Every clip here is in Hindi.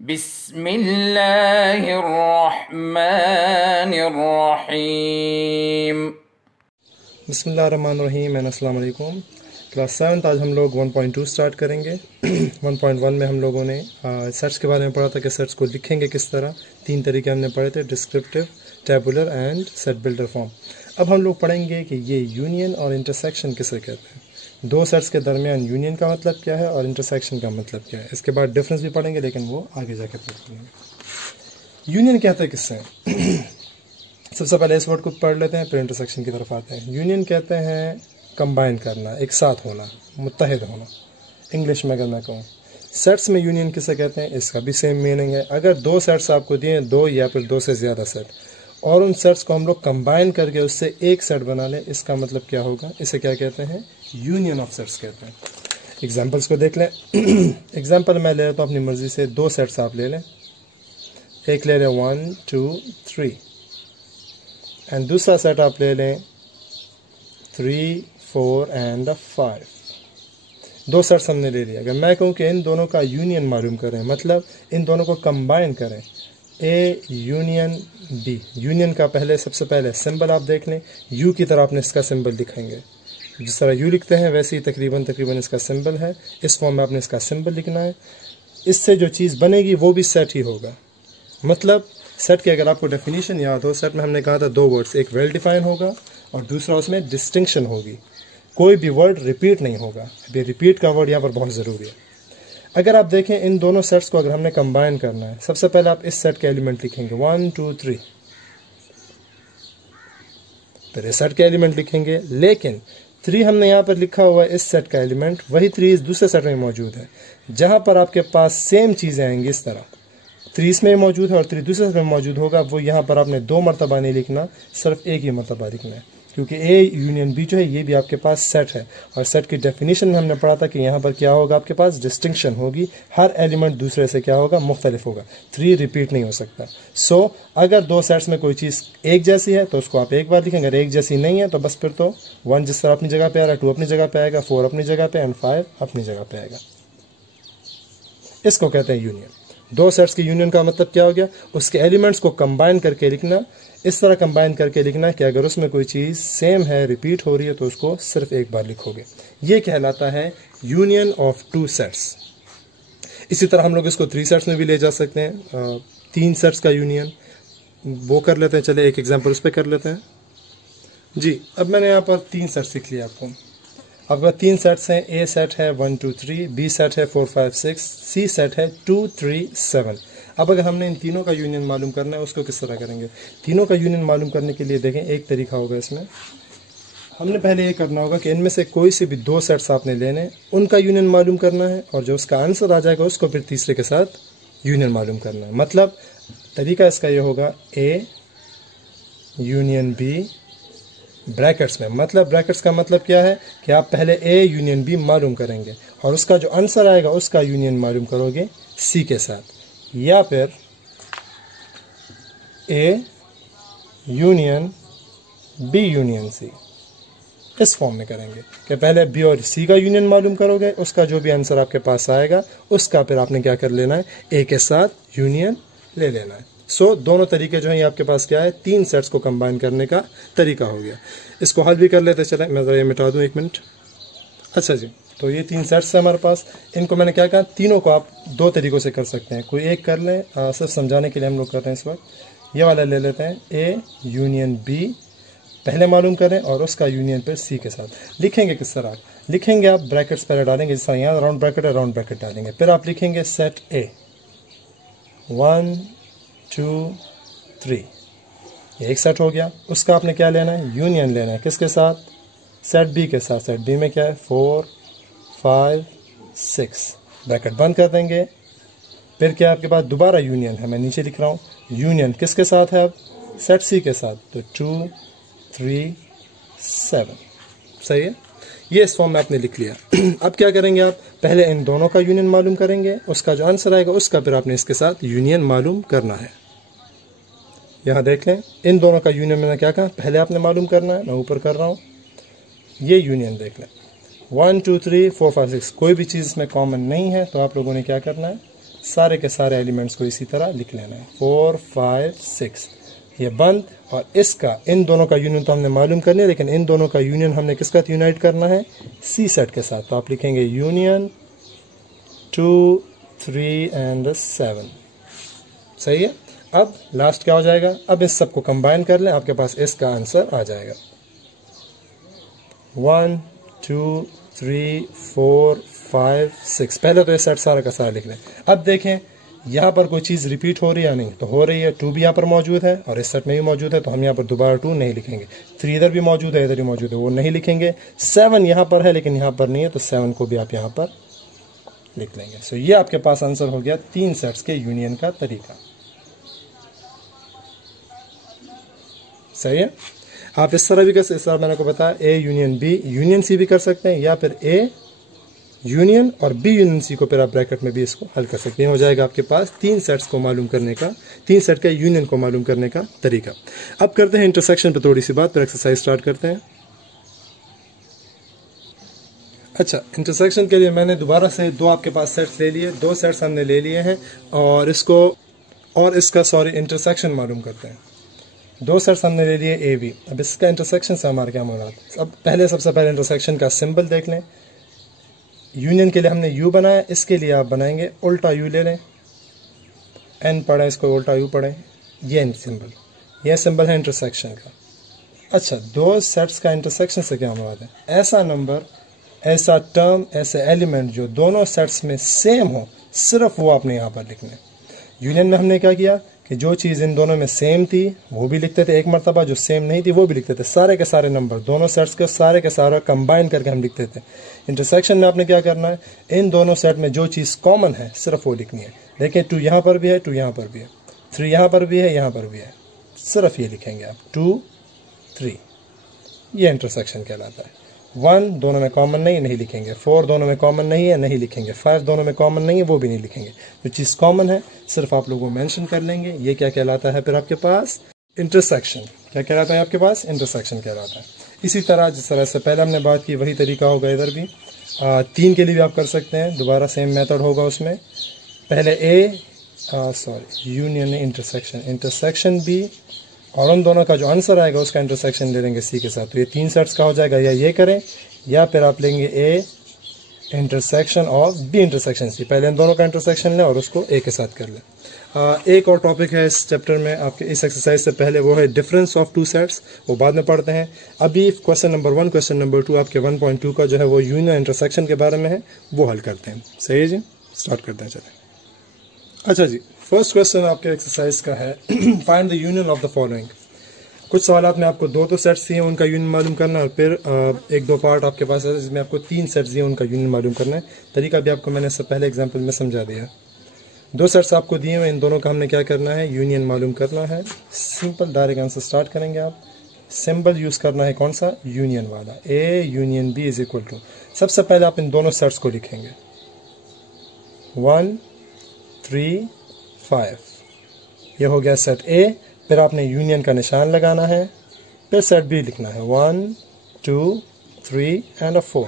बिस्मिल्लाहिर्रहमानिर्रहीम। बिस्मिल्लाहिर्रहमानिर्रहीम एंड अस्सलाम वालेकुम। क्लास 7 आज हम लोग 1.2 स्टार्ट करेंगे। 1.1 में हम लोगों ने सेट्स के बारे में पढ़ा था कि सेट्स को लिखेंगे किस तरह। 3 तरीके हमने पढ़े थे, descriptive, tabular and set builder form. अब हम लोग पढ़ेंगे कि ये यूनियन और इंटरसेक्शन किसे कहते हैं। दो सेट्स के दरमियान यूनियन का मतलब क्या है और इंटरसेक्शन का मतलब क्या है। इसके बाद डिफरेंस भी पढ़ेंगे, लेकिन वो आगे जाकर पढ़ेंगे। यूनियन कहते हैं किससे सबसे पहले इस वर्ड को पढ़ लेते हैं, फिर इंटरसेक्शन की तरफ आते हैं। यूनियन कहते हैं कंबाइन करना, एक साथ होना, मुत्तहिद होना। इंग्लिश में अगर मैं कहूँ सेट्स में यूनियन किसे कहते हैं, इसका भी सेम मीनिंग है। अगर दो सेट्स आपको दिए, दो या फिर दो से ज़्यादा सेट, और उन सेट्स को हम लोग कंबाइन करके उससे एक सेट बना लें, इसका मतलब क्या होगा, इसे क्या कहते हैं, यूनियन ऑफ सेट्स कहते हैं। एग्जाम्पल्स को देख लें। एग्जाम्पल मैं ले लेता हूँ अपनी मर्ज़ी से। दो सेट्स आप ले लें, एक ले लें 1 2 3 एंड दूसरा सेट आप ले लें 3 4 एंड 5। दो सेट्स हमने ले लिया। अगर मैं कहूँ कि इन दोनों का यूनियन मालूम करें, मतलब इन दोनों को कंबाइन करें, ए यूनियन बी। यूनियन का सबसे पहले सिंबल आप देख लें, यू की तरह आपने इसका सिंबल लिखेंगे। जिस तरह यू लिखते हैं वैसे ही तकरीबन इसका सिंबल है। इस फॉर्म में आपने इसका सिंबल लिखना है। इससे जो चीज़ बनेगी वो भी सेट ही होगा। मतलब सेट की अगर आपको डेफिनेशन याद हो, सेट में हमने कहा था दो वर्ड्स, एक वेल डिफाइन होगा और दूसरा उसमें डिस्टिंक्शन होगी। कोई भी वर्ड रिपीट नहीं होगा। अभी रिपीट का वर्ड यहाँ पर बहुत ज़रूरी है। अगर आप देखें इन दोनों सेट्स को अगर हमने कंबाइन करना है, सबसे पहले आप इस सेट के एलिमेंट लिखेंगे 1 2 3, फिर इस सेट के एलिमेंट लिखेंगे। लेकिन 3 हमने यहाँ पर लिखा हुआ है इस सेट का एलिमेंट, वही 3 इस दूसरे सेट में मौजूद है। जहाँ पर आपके पास सेम चीज़ें आएंगी इस तरह, 3 इसमें मौजूद है और 3 दूसरे सेट में मौजूद होगा, वो यहाँ पर आपने 2 मरतबा नहीं लिखना, सिर्फ एक ही मरतबा लिखना है। क्योंकि ए यूनियन बी जो है ये भी आपके पास सेट है, और सेट की डेफिनेशन में हमने पढ़ा था कि यहाँ पर क्या होगा, आपके पास डिस्टिंक्शन होगी। हर एलिमेंट दूसरे से क्या होगा, मुख्तलिफ होगा। 3 रिपीट नहीं हो सकता। सो अगर दो सेट्स में कोई चीज़ एक जैसी है तो उसको आप एक बार लिखेंगे, अगर एक जैसी नहीं है तो बस फिर तो 1 जिस तरह अपनी जगह पे आ रहा है, 2 अपनी जगह पे आएगा, 4 अपनी जगह पे एंड 5 अपनी जगह पे आएगा। इसको कहते हैं यूनियन। दो सेट्स की यूनियन का मतलब क्या हो गया, उसके एलिमेंट्स को कंबाइन करके लिखना। इस तरह कंबाइन करके लिखना कि अगर उसमें कोई चीज़ सेम है, रिपीट हो रही है, तो उसको सिर्फ एक बार लिखोगे। ये कहलाता है यूनियन ऑफ 2 सेट्स। इसी तरह हम लोग इसको 3 सेट्स में भी ले जा सकते हैं। 3 सेट्स का यूनियन वो कर लेते हैं। चले एक एग्जाम्पल उस पर कर लेते हैं जी। अब मैंने यहाँ पर 3 सेट्स लिख लिया आपको। आपका 3 सेट्स हैं। ए सेट है 1 2 3, बी सेट है 4 5 6, सी सेट है 2 3 7। अब अगर हमने इन तीनों का यूनियन मालूम करना है, उसको किस तरह करेंगे। तीनों का यूनियन मालूम करने के लिए देखें एक तरीका होगा। इसमें हमने पहले ये करना होगा कि इनमें से कोई से भी 2 सेट्स आपने लेने, उनका यूनियन मालूम करना है, और जो उसका आंसर आ जाएगा उसको फिर तीसरे के साथ यूनियन मालूम करना है। मतलब तरीका इसका ये होगा, ए यूनियन बी ब्रैकेट्स में। मतलब ब्रैकेट्स का मतलब क्या है कि आप पहले ए यूनियन बी मालूम करेंगे और उसका जो आंसर आएगा उसका यूनियन मालूम करोगे सी के साथ, या फिर A union B union C. इस फॉर्म में करेंगे कि पहले बी और सी का यूनियन मालूम करोगे, उसका जो भी आंसर आपके पास आएगा उसका फिर आपने क्या कर लेना है, ए के साथ यूनियन ले लेना है। सो दोनों तरीके जो हैं ये आपके पास क्या है, 3 सेट्स को कंबाइन करने का तरीका हो गया। इसको हल भी कर लेते चले। मैं ये मिटा दूं 1 मिनट। अच्छा जी, तो ये 3 सेट्स है हमारे पास। इनको मैंने क्या कहा, तीनों को आप 2 तरीक़ों से कर सकते हैं। कोई एक कर लें, सिर्फ समझाने के लिए हम लोग कर रहे हैं इस वक्त। ये वाला ले लेते हैं, ए यूनियन बी पहले मालूम करें और उसका यूनियन फिर सी के साथ। लिखेंगे किस तरह लिखेंगे, आप ब्रैकेट्स पहले डालेंगे, जिस तरह यहाँ राउंड ब्रैकेट है, राउंड ब्रैकेट डालेंगे। फिर आप लिखेंगे सेट ए 1 2 3, ये एक सेट हो गया। उसका आपने क्या लेना है, यूनियन लेना है। किसके साथ, सेट बी के साथ। सेट बी में क्या है, 4 5 6, ब्रैकेट बंद कर देंगे। फिर क्या आपके पास दोबारा यूनियन है, मैं नीचे लिख रहा हूँ। यूनियन किसके साथ है, अब सेट सी के साथ, तो 2 3 7। सही है, ये इस फॉर्म में आपने लिख लिया। अब क्या करेंगे, आप पहले इन दोनों का यूनियन मालूम करेंगे, उसका जो आंसर आएगा उसका फिर आपने इसके साथ यूनियन मालूम करना है। यहाँ देख लें, इन दोनों का यूनियन मैंने क्या कहा, पहले आपने मालूम करना है। मैं ऊपर कर रहा हूँ, ये यूनियन देख लें 1 2 3 4 5 6। कोई भी चीज़ इसमें कॉमन नहीं है, तो आप लोगों ने क्या करना है, सारे के सारे एलिमेंट्स को इसी तरह लिख लेना है 4 5 6 ये बंद। और इसका इन दोनों का यूनियन तो हमने मालूम करनी है, लेकिन इन दोनों का यूनियन हमने किसका यूनाइट करना है, सी सेट के साथ। तो आप लिखेंगे यूनियन 2 3 एंड 7। सही है। अब लास्ट क्या हो जाएगा, अब इस सब को कंबाइन कर लें, आपके पास इसका आंसर आ जाएगा 1 2 3 4 5 6। पहले तो ये सेट सारा का सारा लिख लें। अब देखें यहाँ पर कोई चीज़ रिपीट हो रही है या नहीं, तो हो रही है। 2 भी यहाँ पर मौजूद है और इस सेट में भी मौजूद है, तो हम यहाँ पर दोबारा 2 नहीं लिखेंगे। 3 इधर भी मौजूद है, इधर भी मौजूद है, वो नहीं लिखेंगे। 7 यहाँ पर है लेकिन यहाँ पर नहीं है, तो 7 को भी आप यहाँ पर लिख लेंगे। सो ये आपके पास आंसर हो गया 3 सेट्स के यूनियन का तरीका। सही है। आप इस तरह भी कर सकते, इस तरह मैंने आपको बताया A union B union C भी कर सकते हैं, या फिर ए यूनियन और बी यूनियन सी को फिर आप ब्रैकेट में भी इसको हल कर सकते हैं। हो जाएगा आपके पास 3 सेट्स को मालूम करने का, 3 सेट का यूनियन को मालूम करने का तरीका। अब करते हैं इंटरसेक्शन पे थोड़ी सी बात, फिर एक्सरसाइज स्टार्ट करते हैं। अच्छा, इंटरसेक्शन के लिए मैंने दोबारा से 2 आपके पास सेट्स ले लिए, 2 सेट्स हमने ले लिए हैं और इसका इंटरसेक्शन मालूम करते हैं। 2 सेट्स हमने ले लिए ए बी। अब इसका इंटरसेक्शन से हमारे क्या मुराद। अब सबसे पहले इंटरसेक्शन का सिंबल देख लें। यूनियन के लिए हमने यू बनाया, इसके लिए आप बनाएंगे उल्टा यू ले लें, एन पढ़ें, इसको उल्टा यू पढ़ें, ये सिंबल है इंटरसेक्शन का। अच्छा, 2 सेट्स का इंटरसेक्शन से क्या मुराद है, ऐसा नंबर, ऐसा टर्म, ऐसे एलिमेंट जो दोनों सेट्स में सेम हो, सिर्फ वो आपने यहाँ पर लिखने। यूनियन में हमने क्या किया कि जो चीज़ इन दोनों में सेम थी वो भी लिखते थे एक मरतबा, जो सेम नहीं थी वो भी लिखते थे। सारे के सारे नंबर दोनों सेट्स के सारे के सारा कंबाइन करके हम लिखते थे। इंटरसेक्शन में आपने क्या करना है, इन दोनों सेट में जो चीज़ कॉमन है सिर्फ वो लिखनी है। देखिए 2 यहाँ पर भी है, 2 यहाँ पर भी है, 3 यहाँ पर भी है, यहाँ पर भी है, सिर्फ ये लिखेंगे आप 2 3। ये इंटरसेक्शन कहलाता है। 1 दोनों में कॉमन नहीं लिखेंगे, 4 दोनों में कॉमन नहीं है, नहीं लिखेंगे, 5 दोनों में कॉमन नहीं है, वो भी नहीं लिखेंगे। जो चीज़ कॉमन है सिर्फ आप लोगों को मेंशन कर लेंगे। ये क्या कहलाता है फिर आपके पास, इंटरसेक्शन। क्या कहलाता है आपके पास, इंटरसेक्शन कहलाता है। इसी तरह जिस तरह से पहले हमने बात की वही तरीका होगा इधर भी। 3 के लिए भी आप कर सकते हैं, दोबारा सेम मेथड होगा उसमें। पहले यूनियन इंटरसेक्शन बी, और उन दोनों का जो आंसर आएगा उसका इंटरसेक्शन ले लेंगे सी के साथ। तो ये 3 सेट्स का हो जाएगा, या ये करें या फिर आप लेंगे A intersection of B intersection C. पहले इन दोनों का इंटरसेक्शन लें और उसको ए के साथ कर लें। एक और टॉपिक है इस चैप्टर में आपके, इस एक्सरसाइज से पहले, वो है डिफरेंस ऑफ 2 सेट्स, वो बाद में पढ़ते हैं। अभी क्वेश्चन नंबर 1 क्वेश्चन नंबर 2 आपके 1.2 का जो है वो यूनियन इंटरसेक्शन के बारे में है, वो हल करते हैं। सही है जी, स्टार्ट करते हैं, चलें। अच्छा जी, फर्स्ट क्वेश्चन आपके एक्सरसाइज का है find the union of the following. कुछ सवालात में आपको 2 सेट्स दिए उनका यूनियन मालूम करना है, और फिर 1-2 पार्ट आपके पास है जिसमें आपको 3 सेट्स दिए उनका यूनियन मालूम करना है। तरीका भी आपको मैंने इससे पहले एग्जांपल में समझा दिया। 2 सेट्स आपको दिए हुए, इन दोनों का हमने क्या करना है, यूनियन मालूम करना है। सिंपल डायरेक्ट आंसर स्टार्ट करेंगे आप। सिंबल यूज़ करना है कौन सा, यूनियन वाला, A union B is equal to. सबसे पहले आप इन दोनों सेट्स को लिखेंगे 1 3 5। ये हो गया सेट ए। फिर आपने यूनियन का निशान लगाना है, फिर सेट बी लिखना है 1 2 3 एंड 4।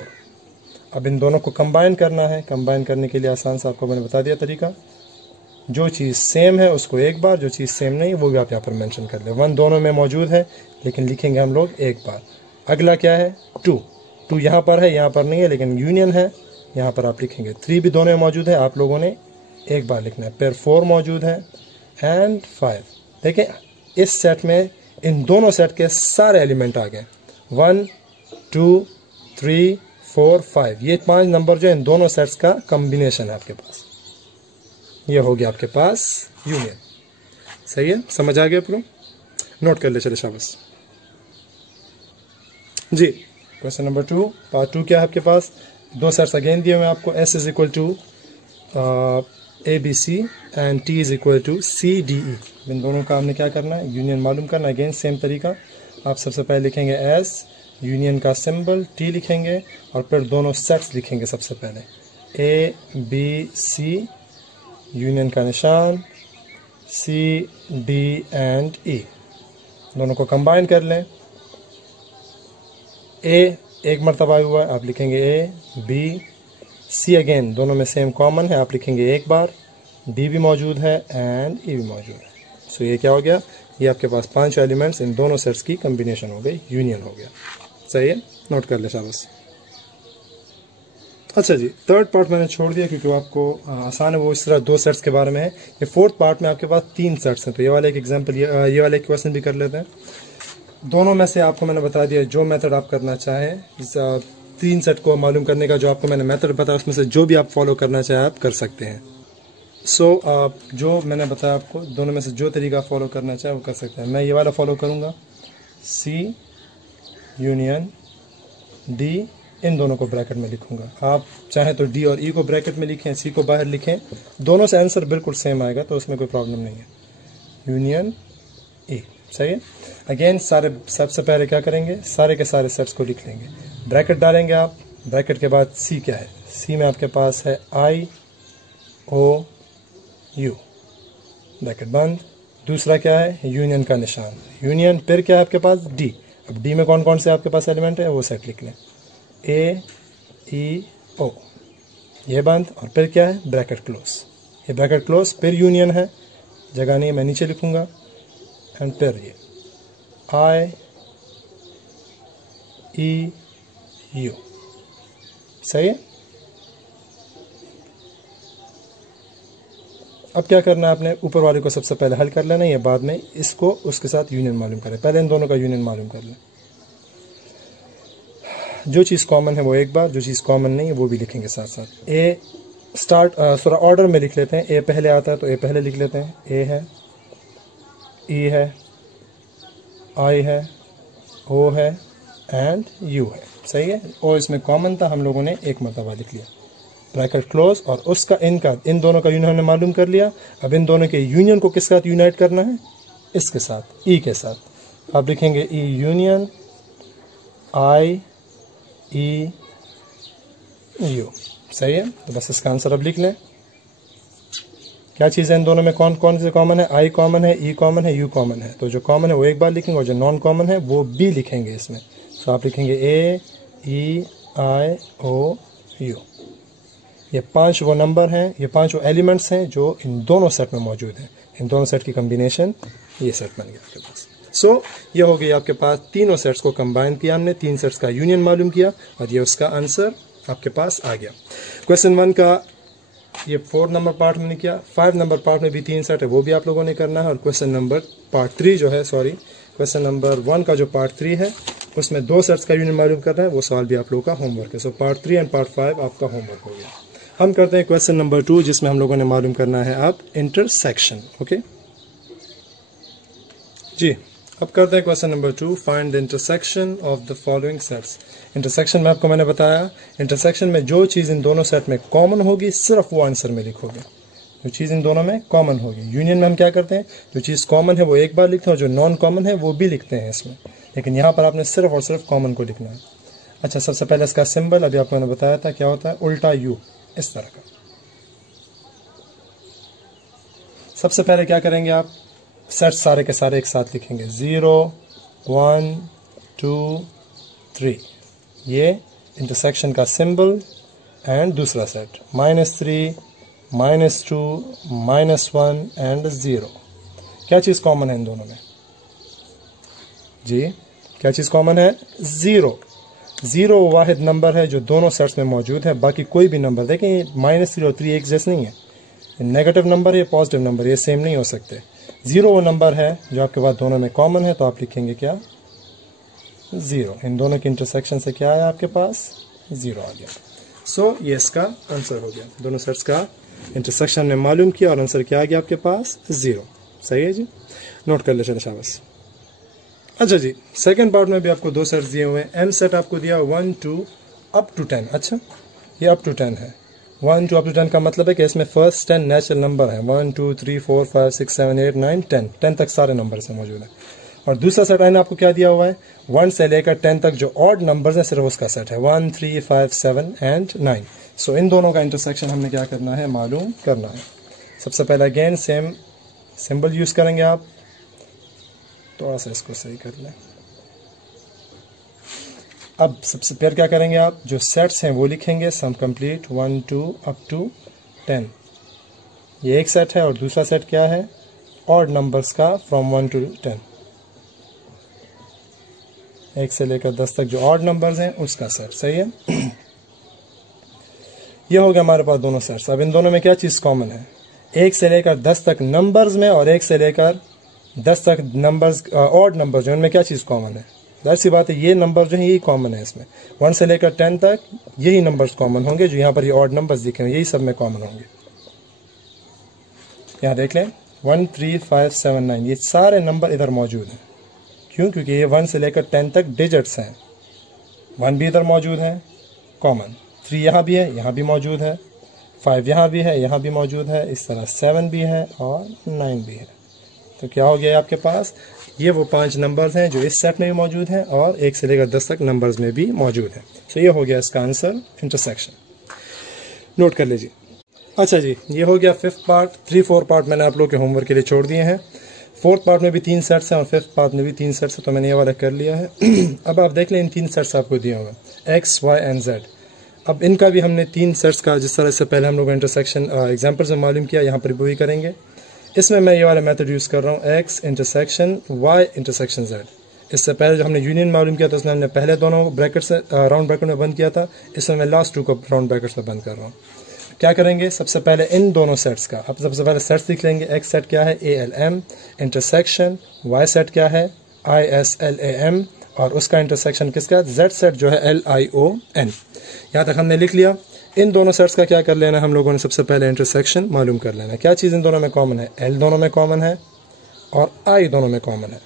अब इन दोनों को कंबाइन करना है। कंबाइन करने के लिए आसान सा आपको मैंने बता दिया तरीका। जो चीज़ सेम है उसको एक बार, जो चीज़ सेम नहीं वो भी आप यहाँ पर मेंशन कर लें। 1 दोनों में मौजूद है लेकिन लिखेंगे हम लोग एक बार। अगला क्या है, 2 यहाँ पर है, यहाँ पर नहीं है, लेकिन यूनियन है, यहाँ पर आप लिखेंगे। 3 भी दोनों में मौजूद है, आप लोगों ने एक बार लिखना है। फिर 4 मौजूद है एंड 5। देखिए इस सेट में इन दोनों सेट के सारे एलिमेंट आ गए, 1 2 3 4 5। ये 5 नंबर जो इन दोनों सेट्स का कॉम्बिनेशन है आपके पास। ये हो गया आपके पास यूनियन। सही है, समझ आ गया पूरा, नोट कर ले चले शाबाश जी। क्वेश्चन नंबर 2 पार्ट 2 क्या है आपके पास, 2 सेट्स अगेन दिए हुए आपको, S is equal to ABC and T is equal to CDE। इन दोनों का हमने क्या करना है, यूनियन मालूम करना है। अगेन सेम तरीका, आप सबसे पहले लिखेंगे S, यूनियन का सिंबल T लिखेंगे, और फिर दोनों सेट्स लिखेंगे। सबसे पहले ABC, यूनियन का निशान CD एंड E, दोनों को कंबाइन कर लें। A एक मरतबा हुआ है, आप लिखेंगे A, B, C अगेन दोनों में सेम कॉमन है, आप लिखेंगे एक बार। डी भी मौजूद है एंड ई भी मौजूद है। सो ये क्या हो गया, ये आपके पास 5 एलिमेंट्स इन दोनों सेट्स की कम्बिनेशन हो गई, यूनियन हो गया। सही है, नोट कर ले शाबाश। अच्छा जी, थर्ड पार्ट मैंने छोड़ दिया क्योंकि वो आपको आसान है, वो इस तरह 2 सेट्स के बारे में है। ये फोर्थ पार्ट में आपके पास 3 सेट्स हैं, तो ये वाला एक एग्जाम्पल, ये वाला एक क्वेश्चन भी कर लेते हैं। दोनों में से आपको मैंने बता दिया जो मेथड आप करना चाहें, इस 3 सेट को मालूम करने का जो आपको मैंने मेथड बताया उसमें से जो भी आप फॉलो करना चाहें आप कर सकते हैं। सो जो मैंने बताया आपको दोनों में से जो तरीका फॉलो करना चाहे वो कर सकते हैं। मैं ये वाला फॉलो करूँगा, सी यूनियन डी, इन दोनों को ब्रैकेट में लिखूंगा। आप चाहें तो डी और ई को ब्रैकेट में लिखें, सी को बाहर लिखें, दोनों से आंसर बिल्कुल सेम आएगा, तो उसमें कोई प्रॉब्लम नहीं है। यूनियन ई, सही है। अगेन सारे सबसे पहले क्या करेंगे, सारे के सारे सेट्स को लिख लेंगे, ब्रैकेट डालेंगे आप। ब्रैकेट के बाद सी क्या है, सी में आपके पास है आई ओ यू, ब्रैकेट बंद। दूसरा क्या है, यूनियन का निशान, यूनियन, फिर क्या है आपके पास डी। अब डी में कौन कौन से आपके पास एलिमेंट है वो सेट लिख लें, ए ई ओ, ये बंद। और फिर क्या है, ब्रैकेट क्लोज, ये ब्रैकेट क्लोज, फिर यूनियन है, जगह नहीं मैं नीचे लिखूंगा, एंड फिर ये आई ई यू, सही है। अब क्या करना है आपने, ऊपर वाले को सबसे पहले हल कर लेना है, ये बाद में इसको उसके साथ यूनियन मालूम करें। पहले इन दोनों का यूनियन मालूम कर लें। जो चीज़ कॉमन है वो एक बार, जो चीज़ कॉमन नहीं है वो भी लिखेंगे साथ साथ। ए स्टार्ट थोड़ा ऑर्डर में लिख लेते हैं, ए पहले आता है तो ए पहले लिख लेते हैं। ए है, ई है, आई है, ओ है एंड यू है, सही है। और इसमें कॉमन था, हम लोगों ने एक मरतबा लिख लिया, ब्रैकेट क्लोज। और उसका इन दोनों का यूनियन हमने मालूम कर लिया। अब इन दोनों के यूनियन को किसके साथ यूनाइट करना है, इसके साथ, ई के साथ। आप लिखेंगे ई यूनियन आई ई यू, सही है। तो बस इसका आंसर अब लिख लें। क्या चीज़ है इन दोनों में, कौन कौन से कॉमन है, आई कॉमन है, ई कॉमन है, यू कॉमन है। तो जो कॉमन है वो एक बार लिखेंगे और जो नॉन कॉमन है वो भी लिखेंगे इसमें। तो आप लिखेंगे ए ई आई ओ यू। ये 5 वो नंबर हैं, ये 5 वो एलिमेंट्स हैं जो इन दोनों सेट में मौजूद हैं। इन दोनों सेट की कम्बिनेशन ये सेट बन गया आपके पास। सो ये हो गई आपके पास, तीनों सेट्स को कंबाइन किया हमने, 3 सेट्स का यूनियन मालूम किया और ये उसका आंसर आपके पास आ गया। क्वेश्चन 1 का ये 4 नंबर पार्ट में किया। 5 नंबर पार्ट में भी 3 सेट है, वो भी आप लोगों ने करना है। और क्वेश्चन नंबर पार्ट 3 जो है, सॉरी, क्वेश्चन नंबर 1 का जो पार्ट 3 है उसमें 2 सेट्स का यूनियन मालूम करना है, वो सवाल भी आप लोगों का होमवर्क है। सो पार्ट 3 एंड पार्ट 5 आपका होमवर्क हो गया। हम करते हैं क्वेश्चन नंबर 2 जिसमें हम लोगों ने मालूम करना है आप इंटरसेक्शन। ओके जी, अब करते हैं question number 2, find the intersection of the following sets. Intersection में आपको मैंने बताया, इंटरसेक्शन में जो चीज़ इन दोनों सेट में कॉमन होगी सिर्फ वो आंसर में लिखोगे, जो चीज़ इन दोनों में कॉमन होगी। यूनियन में हम क्या करते हैं, जो चीज़ कॉमन है वो एक बार लिखते हैं और जो नॉन कॉमन है वो भी लिखते हैं इसमें, लेकिन यहाँ पर आपने सिर्फ और सिर्फ कॉमन को लिखना है। अच्छा, सबसे पहले इसका सिंबल अभी आपको मैंने बताया था क्या होता है, उल्टा यू, इस तरह का। सबसे पहले क्या करेंगे आप, सेट सारे के सारे एक साथ लिखेंगे, 0 1 2 3, ये इंटरसेक्शन का सिंबल। एंड दूसरा सेट -3 -2 -1 एंड 0। क्या चीज़ कॉमन है इन दोनों में जी, क्या चीज़ कॉमन है, 0। 0 वाहिद नंबर है जो दोनों सेट्स में मौजूद है, बाकी कोई भी नंबर, देखें -3 और 3 एक जैसे नहीं है, नेगेटिव नंबर है, पॉजिटिव नंबर, ये सेम नहीं हो सकते। 0 वो नंबर है जो आपके पास दोनों में कॉमन है, तो आप लिखेंगे क्या, 0। इन दोनों की इंटरसेक्शन से क्या आया आपके पास, 0 आ गया। सो ये इसका आंसर हो गया। दोनों सेट्स का इंटरसेक्शन ने मालूम किया और आंसर क्या आ गया आपके पास, 0। सही है जी, नोट कर ले चले शाबाश। अच्छा जी, सेकंड पार्ट में भी आपको 2 सेट्स दिए हुए हैं। एम सेट आपको दिया 1 2 अप टू 10। अच्छा, ये अप टू 10 है। 1 2 अप टू 10 का मतलब है कि इसमें फर्स्ट 10 नेचुरल नंबर है, 1 2 3 4 5 6 7 8 9 10 तक सारे नंबर से मौजूद है। और दूसरा सेट मैंने आपको क्या दिया हुआ है, 1 से लेकर 10 तक जो ऑड नंबर्स हैं सिर्फ उसका सेट है, 1 3 5 7 एंड 9। सो इन दोनों का इंटरसेक्शन हमने क्या करना है, मालूम करना है। सबसे पहले अगेन सेम सिंबल यूज़ करेंगे आप, थोड़ा सा इसको सही कर लें। अब सबसे पहले क्या करेंगे आप, जो सेट्स हैं वो लिखेंगे, सम कंप्लीट 1 2 अप टू 10। ये एक सेट है, और दूसरा सेट क्या है, ऑड नंबर्स का फ्रॉम 1 to 10, 1 से लेकर 10 तक जो ऑड नंबर्स हैं उसका सेट। सही है। ये हो गया हमारे पास दोनों सेट्स। अब इन दोनों में क्या चीज़ कॉमन है, 1 से लेकर 10 तक नंबर्स में और 1 से लेकर 10 तक नंबर्स ऑड नंबर जो उनमें क्या चीज़ कॉमन है, जाहिर सी बात है ये नंबर जो है यही कॉमन है इसमें। 1 से लेकर 10 तक यही नंबर्स कॉमन होंगे, जो यहाँ पर ये ऑड नंबर्स दिखे हैं यही सब में कॉमन होंगे। यहाँ देख लें 1 3 5 7 9 ये सारे नंबर इधर मौजूद हैं। क्यों? क्योंकि ये 1 से लेकर 10 तक डिजिट्स हैं। 1 भी इधर मौजूद है कॉमन, 3 यहाँ भी है, यहाँ भी मौजूद है, 5 यहाँ भी है, यहाँ भी मौजूद है, इस तरह 7 भी है और 9 भी है। तो क्या हो गया आपके पास, ये वो 5 नंबर्स हैं जो इस सेट में भी मौजूद हैं और 1 से लेकर 10 तक नंबर्स में भी मौजूद हैं। तो ये हो गया इसका आंसर, इंटरसेक्शन। नोट कर लीजिए। अच्छा जी, ये हो गया 5th पार्ट। 3-4 पार्ट मैंने आप लोग के होमवर्क के लिए छोड़ दिए हैं। 4th पार्ट में भी 3 सेट्स हैं और 5th पार्ट में भी 3 सेट्स हैं, तो मैंने ये वाला कर लिया है। अब आप देख लें, इन 3 सेट्स आपको दिए हुए हैं X, Y एंड Z। अब इनका भी हमने 3 सेट्स का, जिस तरह से पहले हम लोग इंटरसेक्शन एग्जाम्पल से मालूम किया, यहाँ पर भी वही करेंगे। इसमें मैं ये वाला मेथड यूज़ कर रहा हूँ, X intersection Y intersection Z। इससे पहले जो हमने यूनियन मालूम किया था उसमें हमने पहले दोनों ब्रैकेट से राउंड ब्रैकेट में बंद किया था, इसमें मैं लास्ट 2 को राउंड ब्रैकेट में बंद कर रहा हूँ। क्या करेंगे, सबसे पहले इन दोनों सेट्स का, अब सबसे पहले सेट्स लिख लेंगे। X सेट क्या है, ALM इंटरसेक्शन, Y सेट क्या है, ISLAM, और उसका इंटरसेक्शन किसका, Z सेट जो है LION। यहाँ तक हमने लिख लिया। इन दोनों सेट्स का क्या कर लेना है हम लोगों ने, सबसे पहले इंटरसेक्शन मालूम कर लेना है। क्या चीज़ इन दोनों में कॉमन है, L दोनों में कॉमन है और I दोनों में कॉमन है,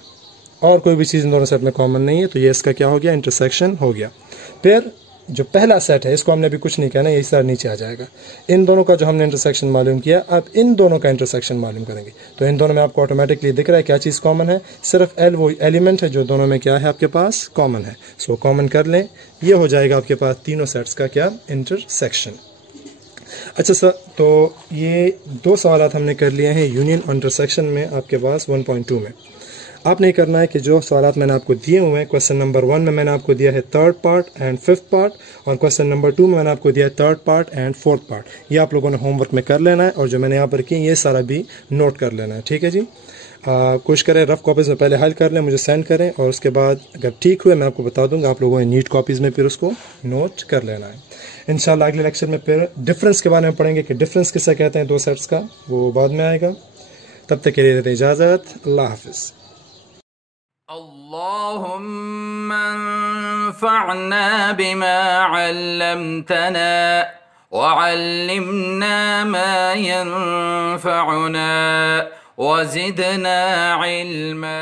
और कोई भी चीज़ इन दोनों सेट में कॉमन नहीं है, तो ये इसका क्या हो गया, इंटरसेक्शन हो गया। फिर जो पहला सेट है इसको हमने अभी कुछ नहीं कहना, यही सारा नीचे आ जाएगा। इन दोनों का जो हमने इंटरसेक्शन मालूम किया, अब इन दोनों का इंटरसेक्शन मालूम करेंगे। तो इन दोनों में आपको ऑटोमेटिकली दिख रहा है क्या चीज़ कॉमन है, सिर्फ L वो एलिमेंट है जो दोनों में क्या है आपके पास कॉमन है। सो कॉमन कर लें, ये हो जाएगा आपके पास तीनों सेट्स का क्या, इंटरसेक्शन। अच्छा सर, तो ये 2 सवाल हमने कर लिए हैं यूनियन और इंटरसेक्शन में आपके पास 1.2 में। आपने करना है कि जो सवाल मैंने आपको दिए हुए हैं, क्वेश्चन नंबर 1 में मैंने आपको दिया है 3rd part and 5th part, और क्वेश्चन नंबर 2 में मैंने आपको दिया है 3rd part and 4th part. ये आप लोगों ने होमवर्क में कर लेना है, और जो मैंने यहाँ पर किए ये सारा भी नोट कर लेना है। ठीक है जी, कोशिश करें रफ कॉपीज़ में पहले हल कर लें, मुझे सेंड करें, और उसके बाद अगर ठीक हुए मैं आपको बता दूंगा, आप लोगों ने नीट कॉपीज़ में फिर उसको नोट कर लेना है। इंशाल्लाह अगले लेक्चर में फिर डिफरेंस के बारे में पढ़ेंगे कि डिफरेंस किससे कहते हैं 2 सेट्स का, वो बाद में आएगा। तब तक के लिए देते इजाज़त, अल्लाह हाफिज़। अल्लाहुम्मा अंफ़अना बिमा अल्लमतना वअल्लिमना मा यंफ़अुना वज़िदना इल्मा।